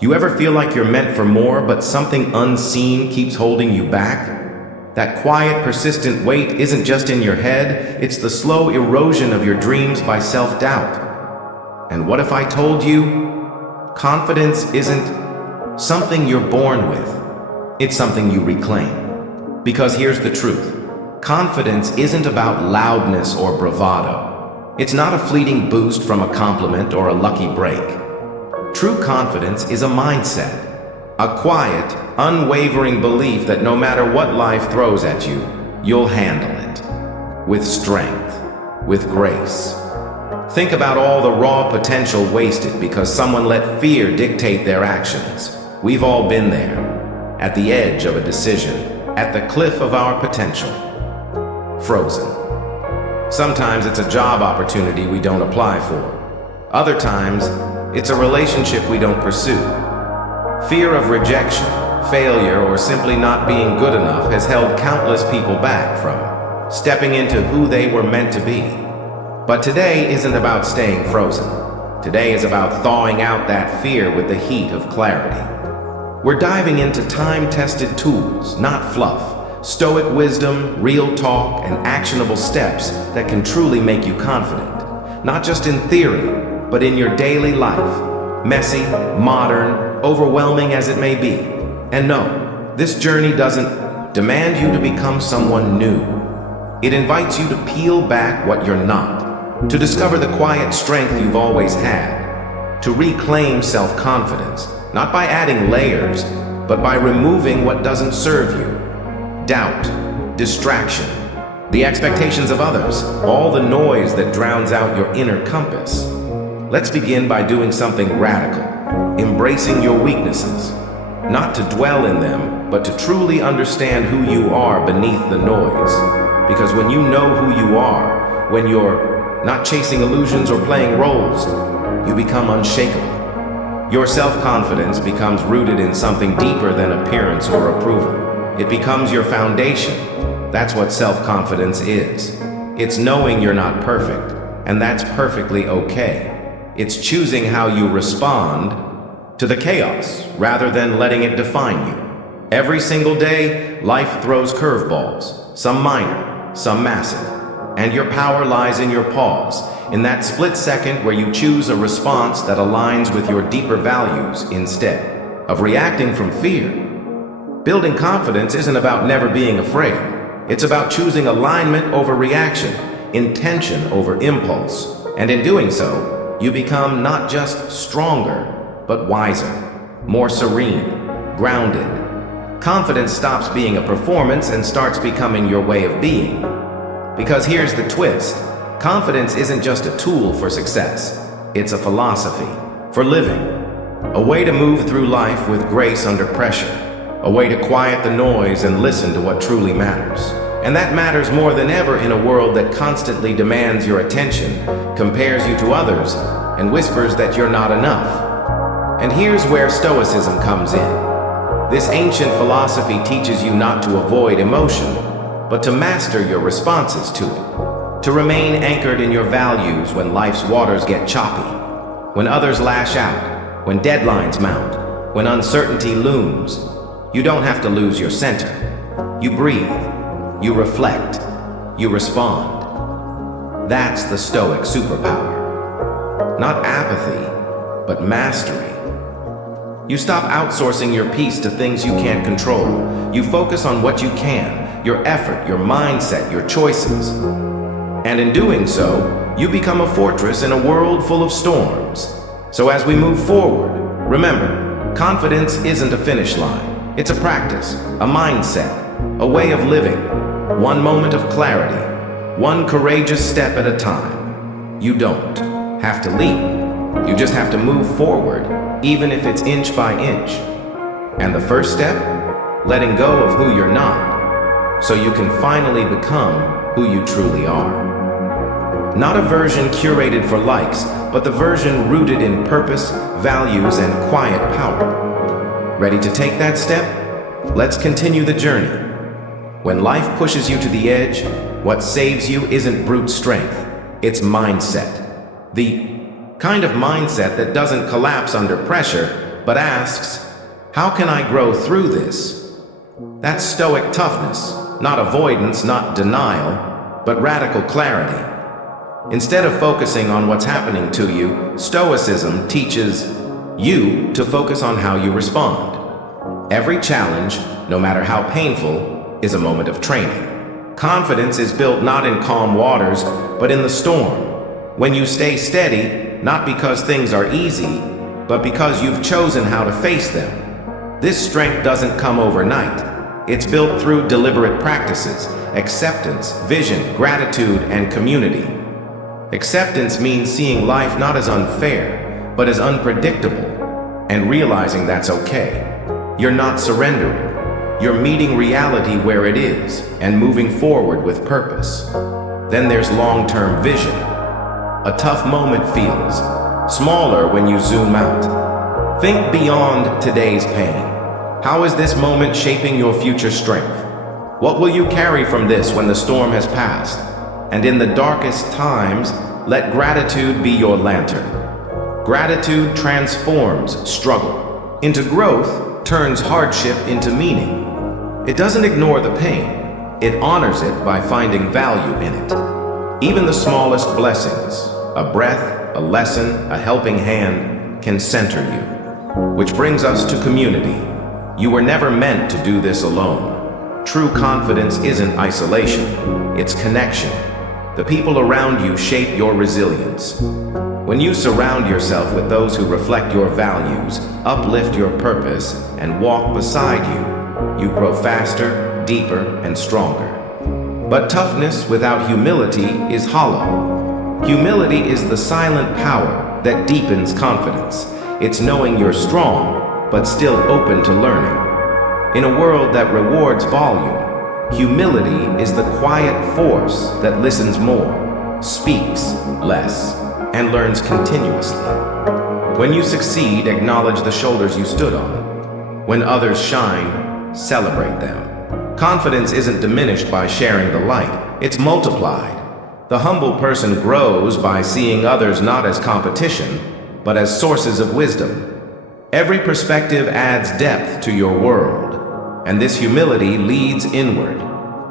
You ever feel like you're meant for more, but something unseen keeps holding you back? That quiet, persistent weight isn't just in your head, it's the slow erosion of your dreams by self-doubt. And what if I told you, confidence isn't something you're born with, it's something you reclaim. Because here's the truth, confidence isn't about loudness or bravado. It's not a fleeting boost from a compliment or a lucky break. True confidence is a mindset, a quiet, unwavering belief that no matter what life throws at you, you'll handle it. With strength, with grace. Think about all the raw potential wasted because someone let fear dictate their actions. We've all been there, at the edge of a decision, at the cliff of our potential. Frozen. Sometimes it's a job opportunity we don't apply for. Other times, it's a relationship we don't pursue. Fear of rejection, failure, or simply not being good enough has held countless people back from stepping into who they were meant to be. But today isn't about staying frozen. Today is about thawing out that fear with the heat of clarity. We're diving into time-tested tools, not fluff, Stoic wisdom, real talk, and actionable steps that can truly make you confident. Not just in theory, but in your daily life, messy, modern, overwhelming as it may be. And no, this journey doesn't demand you to become someone new. It invites you to peel back what you're not, to discover the quiet strength you've always had, to reclaim self-confidence, not by adding layers, but by removing what doesn't serve you. Doubt, distraction, the expectations of others, all the noise that drowns out your inner compass. Let's begin by doing something radical, embracing your weaknesses, not to dwell in them, but to truly understand who you are beneath the noise. Because when you know who you are, when you're not chasing illusions or playing roles, you become unshakable. Your self-confidence becomes rooted in something deeper than appearance or approval. It becomes your foundation. That's what self-confidence is. It's knowing you're not perfect, and that's perfectly okay. It's choosing how you respond to the chaos rather than letting it define you. Every single day, life throws curveballs, some minor, some massive. And your power lies in your pause, in that split second where you choose a response that aligns with your deeper values instead of reacting from fear. Building confidence isn't about never being afraid. It's about choosing alignment over reaction, intention over impulse. And in doing so, you become not just stronger, but wiser, more serene, grounded. Confidence stops being a performance and starts becoming your way of being. Because here's the twist. Confidence isn't just a tool for success. It's a philosophy for living. A way to move through life with grace under pressure. A way to quiet the noise and listen to what truly matters. And that matters more than ever in a world that constantly demands your attention, compares you to others, and whispers that you're not enough. And here's where Stoicism comes in. This ancient philosophy teaches you not to avoid emotion, but to master your responses to it. To remain anchored in your values when life's waters get choppy, when others lash out, when deadlines mount, when uncertainty looms. You don't have to lose your center. You breathe. You reflect, you respond. That's the Stoic superpower. Not apathy, but mastery. You stop outsourcing your peace to things you can't control. You focus on what you can, your effort, your mindset, your choices. And in doing so, you become a fortress in a world full of storms. So as we move forward, remember, confidence isn't a finish line. It's a practice, a mindset, a way of living. One moment of clarity, one courageous step at a time. You don't have to leap. You just have to move forward, even if it's inch by inch. And the first step? Letting go of who you're not, so you can finally become who you truly are. Not a version curated for likes, but the version rooted in purpose, values, and quiet power. Ready to take that step? Let's continue the journey. When life pushes you to the edge, what saves you isn't brute strength, it's mindset. The kind of mindset that doesn't collapse under pressure, but asks, how can I grow through this? That's Stoic toughness, not avoidance, not denial, but radical clarity. Instead of focusing on what's happening to you, Stoicism teaches you to focus on how you respond. Every challenge, no matter how painful, is a moment of training. Confidence is built not in calm waters, but in the storm. When you stay steady, not because things are easy, but because you've chosen how to face them. This strength doesn't come overnight. It's built through deliberate practices, acceptance, vision, gratitude, and community. Acceptance means seeing life not as unfair, but as unpredictable, and realizing that's okay. You're not surrendering. You're meeting reality where it is and moving forward with purpose. Then there's long-term vision. A tough moment feels smaller when you zoom out. Think beyond today's pain. How is this moment shaping your future strength? What will you carry from this when the storm has passed? And in the darkest times, let gratitude be your lantern. Gratitude transforms struggle into growth, turns hardship into meaning. It doesn't ignore the pain. It honors it by finding value in it. Even the smallest blessings, a breath, a lesson, a helping hand, can center you. Which brings us to community. You were never meant to do this alone. True confidence isn't isolation, it's connection. The people around you shape your resilience. When you surround yourself with those who reflect your values, uplift your purpose, and walk beside you, you grow faster, deeper, and stronger. But toughness without humility is hollow. Humility is the silent power that deepens confidence. It's knowing you're strong, but still open to learning. In a world that rewards volume, humility is the quiet force that listens more, speaks less, and learns continuously. When you succeed, acknowledge the shoulders you stood on. When others shine, celebrate them. Confidence isn't diminished by sharing the light, it's multiplied. The humble person grows by seeing others not as competition, but as sources of wisdom. Every perspective adds depth to your world. And this humility leads inward.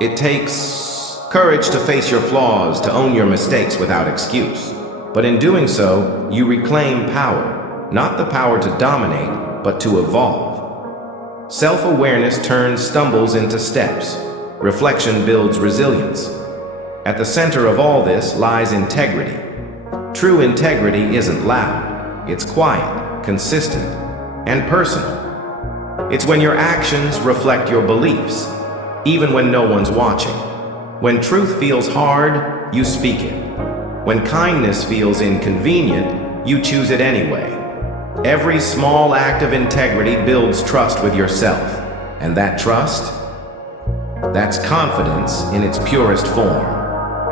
It takes courage to face your flaws, to own your mistakes without excuse. But in doing so, you reclaim power, not the power to dominate, but to evolve. Self-awareness turns stumbles into steps. Reflection builds resilience. At the center of all this lies integrity. True integrity isn't loud. It's quiet, consistent, and personal. It's when your actions reflect your beliefs, even when no one's watching. When truth feels hard, you speak it. When kindness feels inconvenient, you choose it anyway. Every small act of integrity builds trust with yourself. And that trust? That's confidence in its purest form.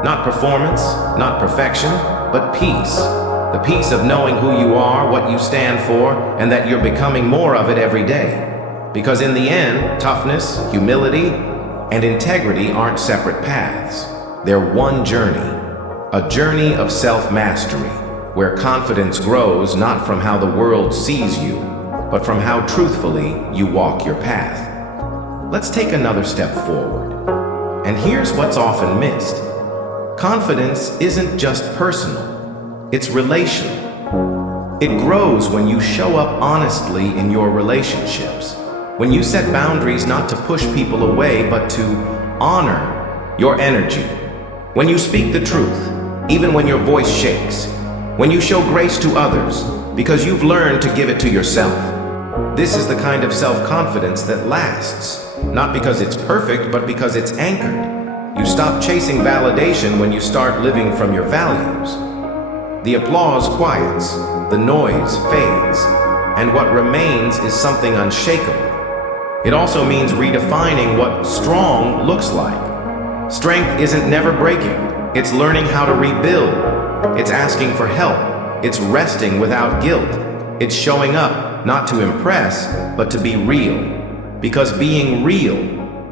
Not performance, not perfection, but peace. The peace of knowing who you are, what you stand for, and that you're becoming more of it every day. Because in the end, toughness, humility, and integrity aren't separate paths. They're one journey. A journey of self-mastery, where confidence grows not from how the world sees you, but from how truthfully you walk your path. Let's take another step forward. And here's what's often missed. Confidence isn't just personal, it's relational. It grows when you show up honestly in your relationships. When you set boundaries not to push people away, but to honor your energy. When you speak the truth, even when your voice shakes. When you show grace to others, because you've learned to give it to yourself. This is the kind of self-confidence that lasts, not because it's perfect, but because it's anchored. You stop chasing validation when you start living from your values. The applause quiets, the noise fades, and what remains is something unshakable. It also means redefining what strong looks like. Strength isn't never breaking. It's learning how to rebuild. It's asking for help. It's resting without guilt. It's showing up, not to impress, but to be real. Because being real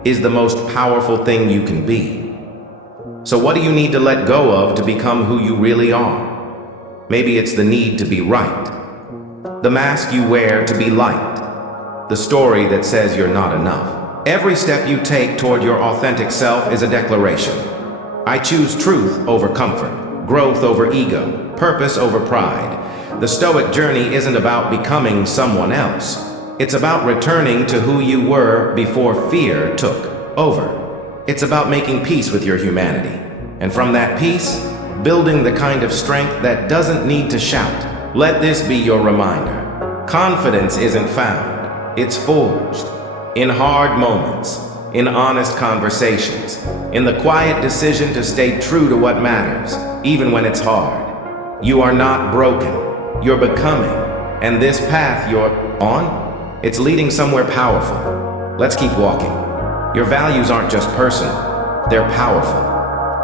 is the most powerful thing you can be. So what do you need to let go of to become who you really are? Maybe it's the need to be right. the mask you wear to be liked, the story that says you're not enough. Every step you take toward your authentic self is a declaration. I choose truth over comfort, growth over ego, purpose over pride. The Stoic journey isn't about becoming someone else. It's about returning to who you were before fear took over. It's about making peace with your humanity. And from that peace, building the kind of strength that doesn't need to shout. Let this be your reminder. Confidence isn't found, it's forged. In hard moments, in honest conversations, in the quiet decision to stay true to what matters, even when it's hard. You are not broken, you're becoming. And this path you're on, it's leading somewhere powerful. Let's keep walking. Your values aren't just personal, they're powerful.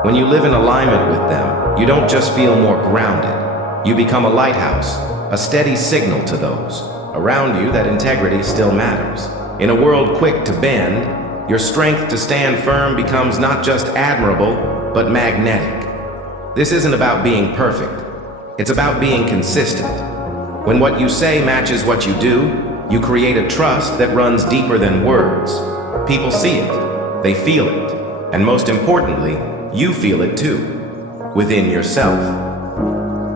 When you live in alignment with them, you don't just feel more grounded. You become a lighthouse, a steady signal to those around you that integrity still matters. In a world quick to bend, your strength to stand firm becomes not just admirable, but magnetic. This isn't about being perfect. It's about being consistent. When what you say matches what you do, you create a trust that runs deeper than words. People see it, they feel it, and most importantly, you feel it too, within yourself.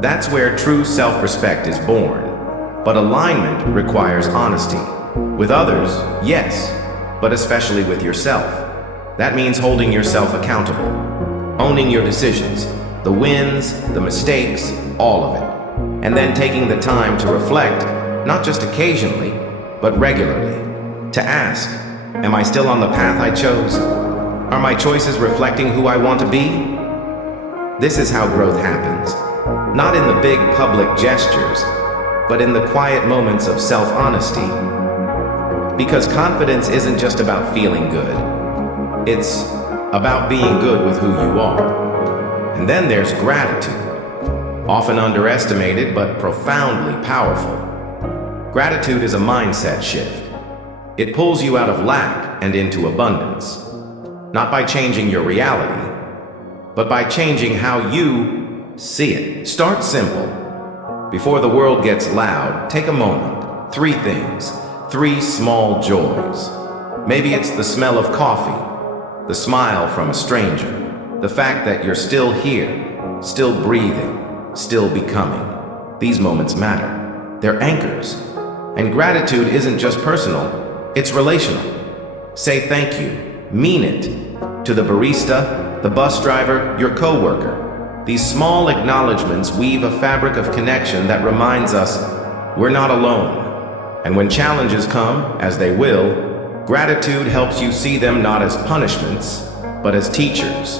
That's where true self-respect is born. But alignment requires honesty. With others, yes, but especially with yourself. That means holding yourself accountable, owning your decisions, the wins, the mistakes, all of it. And then taking the time to reflect, not just occasionally, but regularly. To ask, am I still on the path I chose? Are my choices reflecting who I want to be? This is how growth happens. Not in the big public gestures, but in the quiet moments of self-honesty. Because confidence isn't just about feeling good. It's about being good with who you are. And then there's gratitude, often underestimated but profoundly powerful. Gratitude is a mindset shift. It pulls you out of lack and into abundance. Not by changing your reality, but by changing how you see it. Start simple. Before the world gets loud, take a moment. 3 things, 3 small joys. Maybe it's the smell of coffee, the smile from a stranger, the fact that you're still here, still breathing, still becoming. These moments matter. They're anchors. And gratitude isn't just personal, it's relational. Say thank you. Mean it. To the barista, the bus driver, your coworker. These small acknowledgments weave a fabric of connection that reminds us we're not alone. And when challenges come, as they will, gratitude helps you see them not as punishments, but as teachers.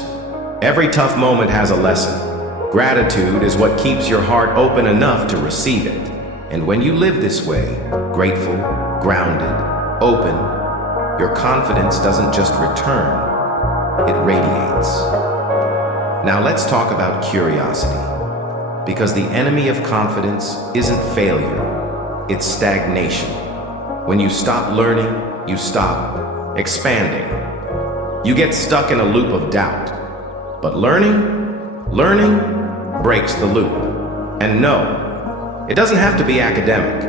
Every tough moment has a lesson. Gratitude is what keeps your heart open enough to receive it. And when you live this way, grateful, grounded, open, your confidence doesn't just return, it radiates. Now let's talk about curiosity. Because the enemy of confidence isn't failure, it's stagnation. When you stop learning, you stop expanding. You get stuck in a loop of doubt. But learning breaks the loop. And no, it doesn't have to be academic.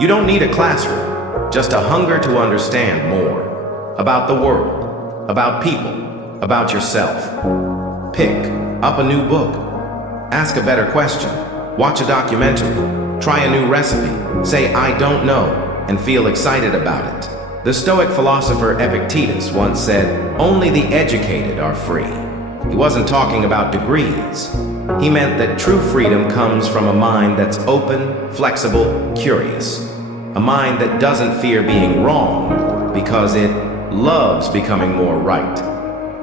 You don't need a classroom, just a hunger to understand more about the world, about people, about yourself. Pick up a new book, ask a better question, watch a documentary, try a new recipe, say I don't know, and feel excited about it. The Stoic philosopher Epictetus once said, "Only the educated are free." He wasn't talking about degrees. He meant that true freedom comes from a mind that's open, flexible, curious. A mind that doesn't fear being wrong because it loves becoming more right.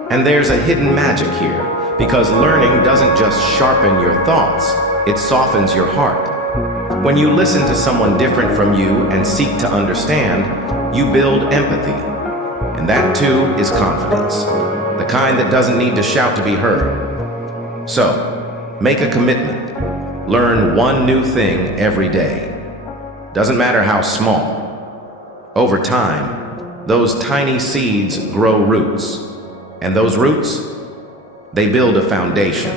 And there's a hidden magic here, because learning doesn't just sharpen your thoughts, it softens your heart. When you listen to someone different from you and seek to understand, you build empathy. And that too is confidence, the kind that doesn't need to shout to be heard. So, make a commitment. Learn one new thing every day. Doesn't matter how small. Over time, those tiny seeds grow roots. And those roots, they build a foundation.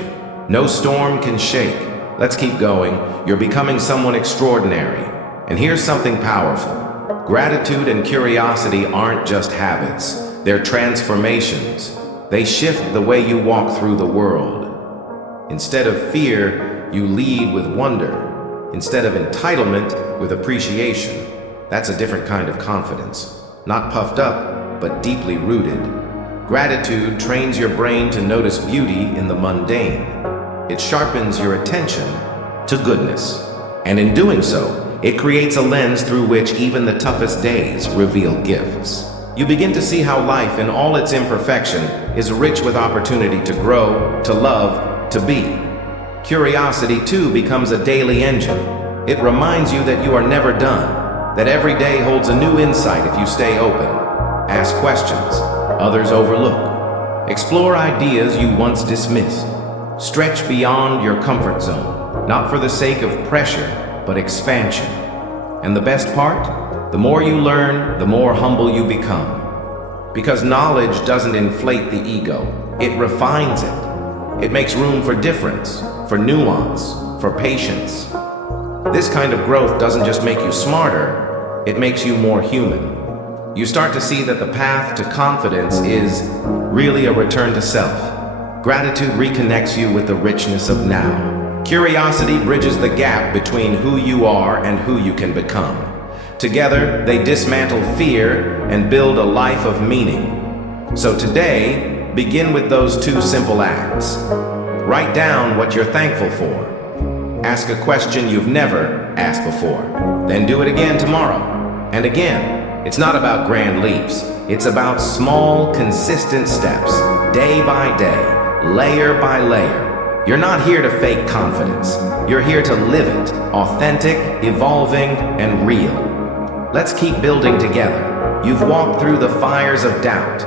No storm can shake. Let's keep going. You're becoming someone extraordinary. And here's something powerful. Gratitude and curiosity aren't just habits, they're transformations. They shift the way you walk through the world. Instead of fear, you lead with wonder. Instead of entitlement, with appreciation. That's a different kind of confidence. Not puffed up, but deeply rooted. Gratitude trains your brain to notice beauty in the mundane. It sharpens your attention to goodness. And in doing so, it creates a lens through which even the toughest days reveal gifts. You begin to see how life in all its imperfection is rich with opportunity to grow, to love, to be. Curiosity, too, becomes a daily engine. It reminds you that you are never done, that every day holds a new insight if you stay open. Ask questions others overlook. Explore ideas you once dismissed. Stretch beyond your comfort zone, not for the sake of pressure, but expansion. And the best part? The more you learn, the more humble you become. Because knowledge doesn't inflate the ego, it refines it. It makes room for difference, for nuance, for patience. This kind of growth doesn't just make you smarter, it makes you more human. You start to see that the path to confidence is really a return to self. Gratitude reconnects you with the richness of now. Curiosity bridges the gap between who you are and who you can become. Together, they dismantle fear and build a life of meaning. So today, begin with those two simple acts. Write down what you're thankful for. Ask a question you've never asked before. Then do it again tomorrow. And again. It's not about grand leaps. It's about small, consistent steps, day by day, layer by layer. You're not here to fake confidence. You're here to live it, authentic, evolving, and real. Let's keep building together. You've walked through the fires of doubt,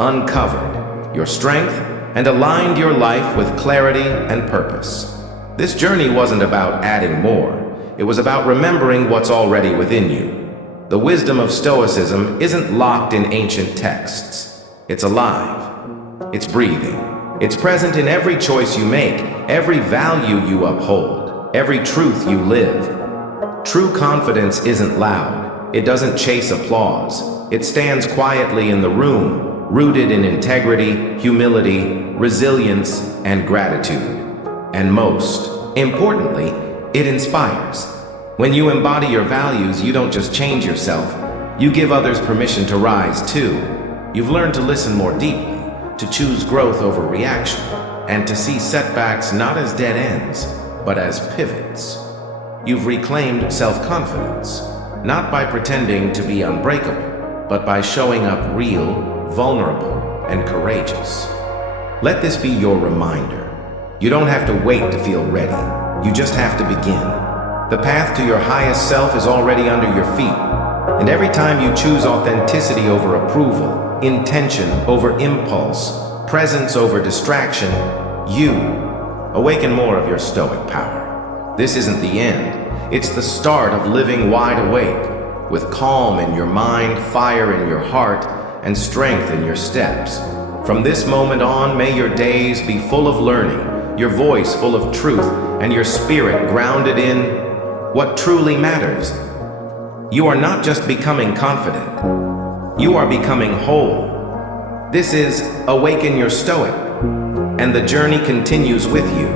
uncovered your strength, and aligned your life with clarity and purpose. This journey wasn't about adding more. It was about remembering what's already within you. The wisdom of Stoicism isn't locked in ancient texts. It's alive. It's breathing. It's present in every choice you make, every value you uphold, every truth you live. True confidence isn't loud. It doesn't chase applause. It stands quietly in the room, rooted in integrity, humility, resilience, and gratitude. And most importantly, it inspires. When you embody your values, you don't just change yourself, you give others permission to rise too. You've learned to listen more deeply, to choose growth over reaction, and to see setbacks not as dead ends, but as pivots. You've reclaimed self-confidence, not by pretending to be unbreakable, but by showing up real, vulnerable, and courageous. Let this be your reminder. You don't have to wait to feel ready. You just have to begin. The path to your highest self is already under your feet. And every time you choose authenticity over approval, intention over impulse, presence over distraction, you awaken more of your stoic power. This isn't the end. It's the start of living wide awake, with calm in your mind, fire in your heart, and strength in your steps. From this moment on, may your days be full of learning, your voice full of truth, and your spirit grounded in what truly matters. You are not just becoming confident, you are becoming whole. This is Awaken Your Stoic, and the journey continues with you.